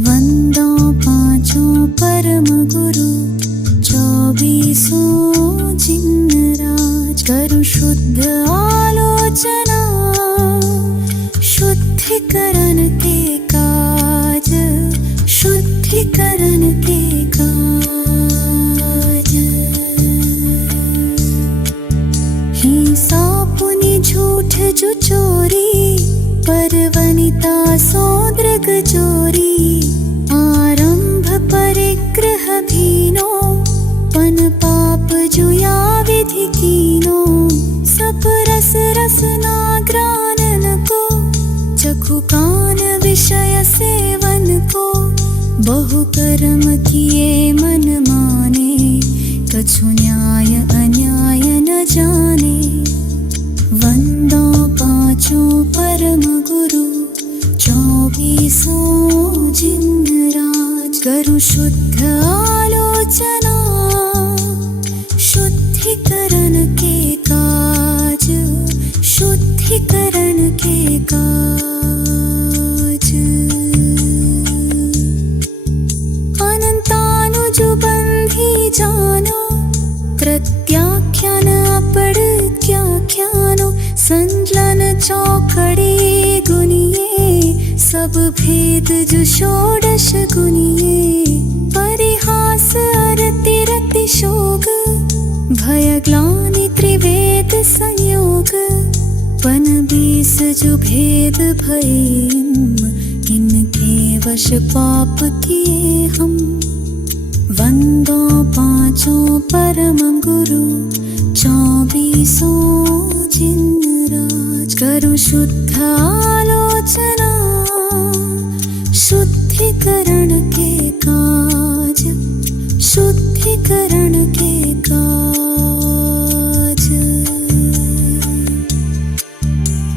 वंदों पाचों परम गुरु, चौबीसों जिनराज। करु शुद्ध आलोचना, शुद्धिकरण के काज, शुद्धिकरण के काज। हिंसा पुनि झूठ जो चोरी, पर वनिता सो दृग चोरी। आरंभ परिग्रह भीनो, पन पाप जुया विधि कीनो। सब रस रसना ग्रानन को, चखु कान विषय सेवन को। बहु कर्म किए मन माने, कछु न्याय अन्याय न जाने। वंदों पाचों परम गुरु, चौबीसों जिनराज। करु शुद्ध आलोचना, शुद्धिकरण के काज, शुद्धिकरण के काज। अनंतानुज बंधी जानो, प्रत्याख्यान अपड़त्याख्यानो। संजलन चौखड़ी गुनिए, सब भेद जो षोडश गुनिए। परिहास अरति रति शोक, भय ग्लानि त्रिवेद संयोग। छप्पन 20 जो भेद भये इनके वश पाप किए हम। वंदो पांचों परम गुरु 24 जिन राज। करो शुद्ध आलोचना शुद्धिकरण के काज, शुद्धिकरण के काज।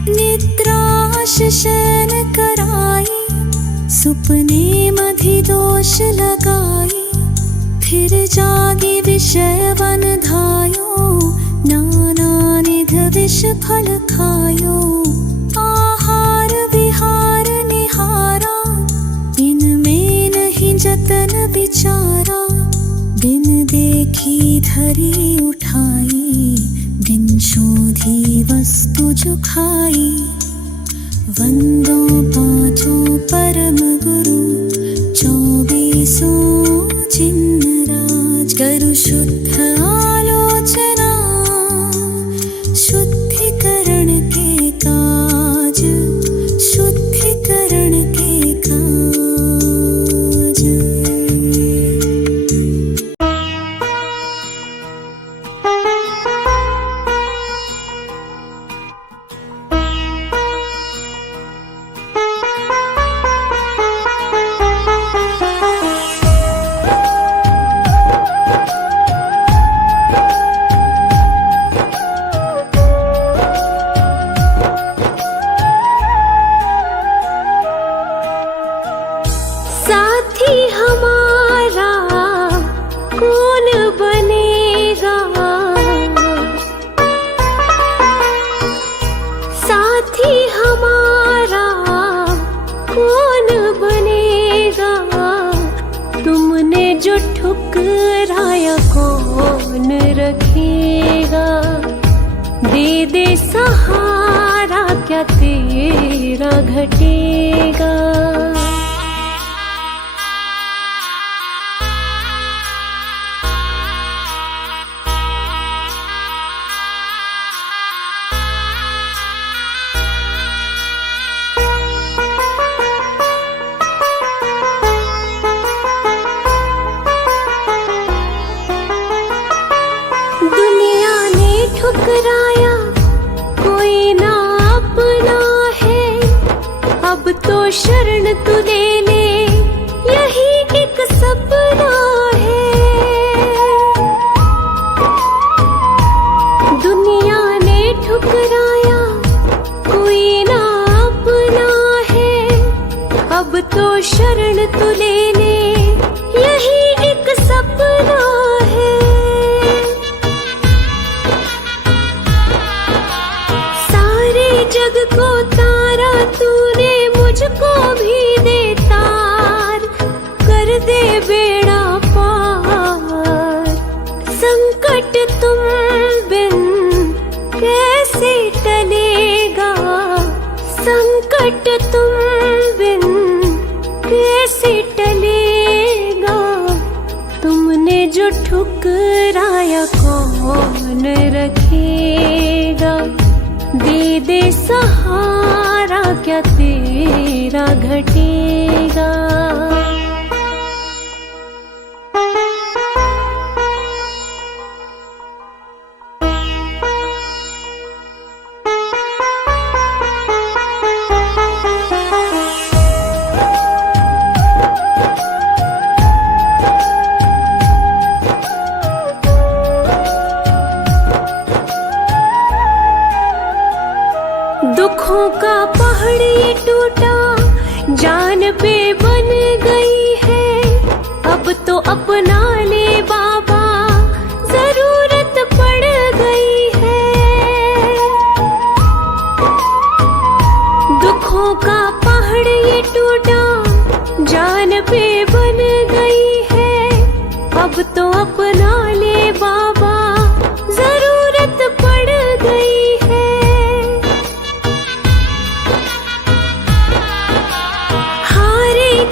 निद्राश शयन कराई सुपने मधि दोष लगाई। फिर जागी विषय वन धायो नाना निध विष फल खायो। आहार विहार निहारा इनमें नहीं जतन विचारा। बिन देखी धरी उठाई बिन शोधी वस्तु जो खाई। वंदो पांचों परम गुरु 24 जिन राज। करो शुद्ध आलोचना शुद्धिकरण के काज, शुद्धिकरण के काज। साथी हमारा कौन बनेगा, साथी हमारा कौन बनेगा। तुमने जो ठुकराया कौन रखेगा। दे दे सहारा क्या तेरा घटेगा। दुनिया ने ठुकराया कोई ना अपना है। अब तो शरण तू ले ले यही एक सपना है। दुनिया ने ठुकराया कोई ना अपना है। अब तो शरण तू ले ले यही एक सपना है। जग को तारा तूने मुझको भी दे तार। कर दे बेड़ा पार। संकट तुम बिन कैसे टलेगा। संकट तुम बिन कैसे टलेगा। तुमने जो ठुकराया कौन रखेगा। दे दे सहारा क्या तेरा घटेगा। दुखों का पहाड़ ये टूटा जान पे बन गई है। अब तो अपना ले बाबा जरूरत पड़ गई है। दुखों का पहाड़ ये टूटा जान पे बन गई है। अब तो अपना ले बाबा जरूरत पड़ गई है।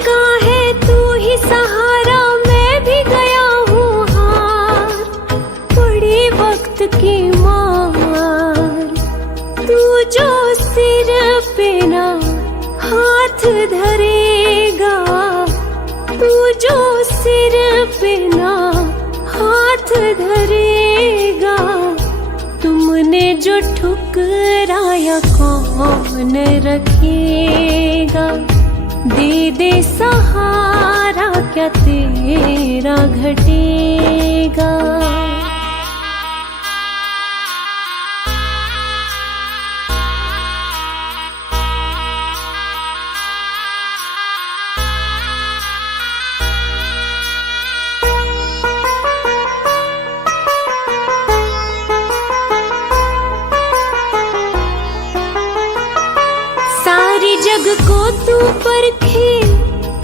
का है तू ही सहारा मैं भी गया हूँ हार। पड़ी वक्त की मार तू जो ना हाथ धरेगा, तू जो सिर पे ना हाथ धरेगा, तुमने जो ठुकराया कौन रखेगा। दे दे सहारा क्या तेरा घटेगा। सारे जग को तू परखे,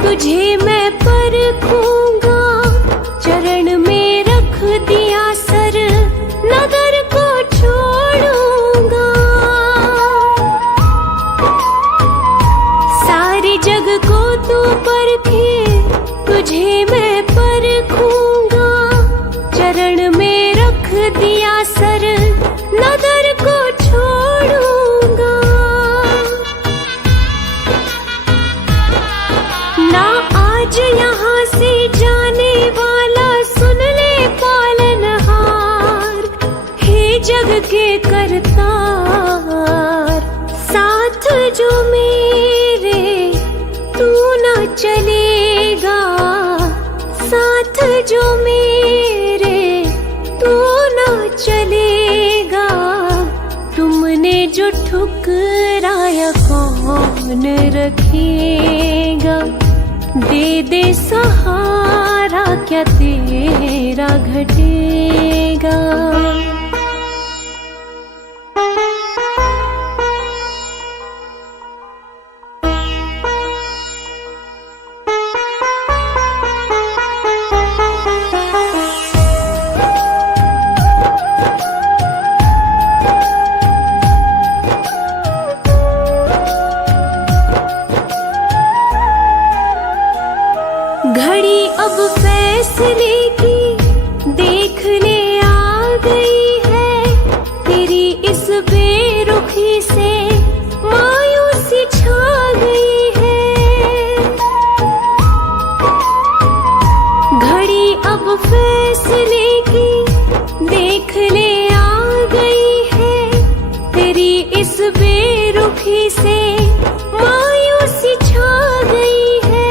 तुझे मैं परखूंगा। चरण में रख दिया सर, नगर को छोड़ूंगा। सारे जग को तू परखे, तुझे मैं परखूंगा। चरण में रख दिया सर, नगर को छोड़ूंगा। ना आज यहाँ से जाने वाला, सुन ले पालनहार। हे जग के करतार, साथ जो मेरे तू ना चलेगा। साथ जो मेरे तू ना चलेगा, तुमने जो ठुकराया कौन रखेगा। दे दे सहारा क्या तेरा घटेगा। घड़ी अब फैसले की देखने आ गई है। तेरी इस बेरुखी से मायूसी छा गई है। घड़ी अब फैसले की देखने आ गई है। तेरी इस बेरुखी से मायूसी छा गई है।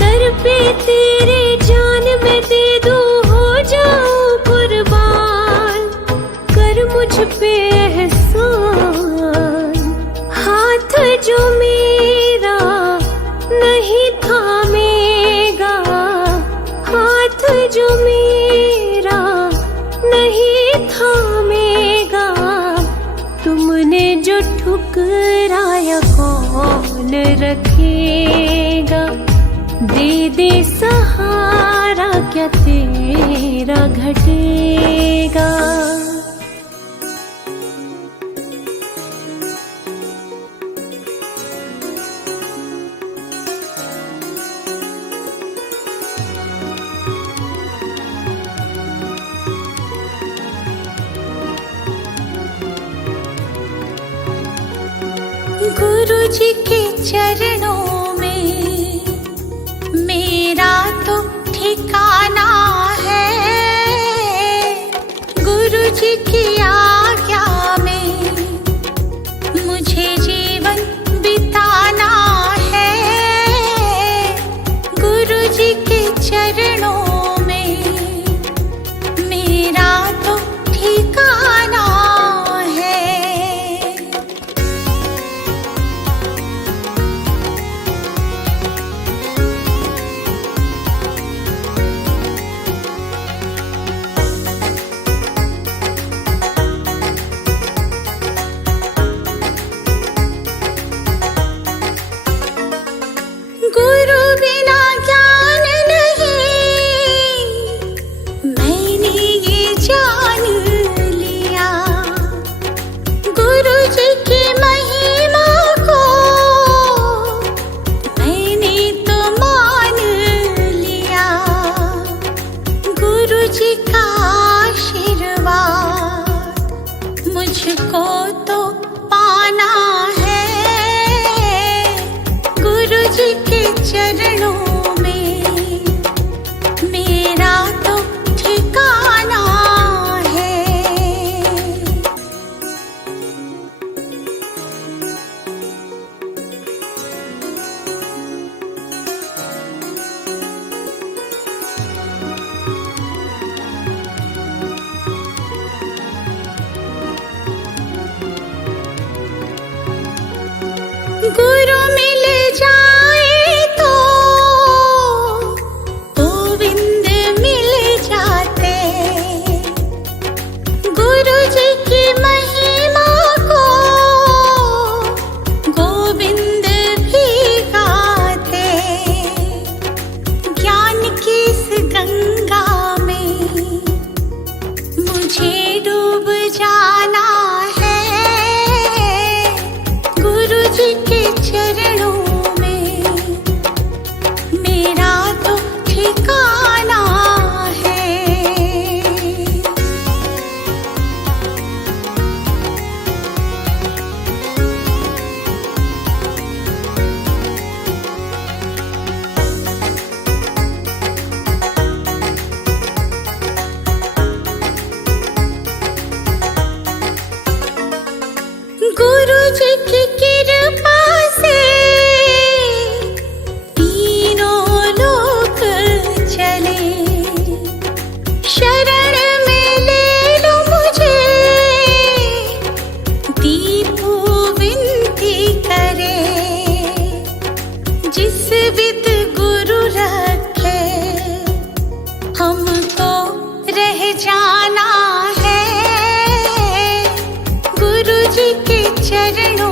दर पे तेरे जान में दे दूं, हो जाऊं कुर्बान। कर मुझ पे एहसान, हाथ जो मेरा नहीं थामेगा। हाथ जो मेरा नहीं थामेगा, तुमने जो ठुकराया कौन रखेगा। दे दे सहारा क्या तेरा घटेगा। गुरु जी के चरणों में मेरा तो ठिकाना है। गुरु जी की आज्ञा में मुझे जीवन बिताना है। गुरु जी के चरणों में मेरा तो ठिकाना है। मुझको तो पाना है गुरु जी के चरणों में, मेरा तो ठिकाना है। गुरु मिल जाए तो गोविंद मिल जाते, गुरु जी की महिमा को गोविंद भी गाते। ज्ञान की इस गंगा में मुझे डूब जाना है गुरु जी के चरणों में, मेरा तो ठिकाना है। गुरु जी की कृपा से तीनों लोक चले, शरण में ले लो मुझे दीपू विनती करे। जिस विद गुरु रखे हमको रह जाना है गुरु जी के चरणों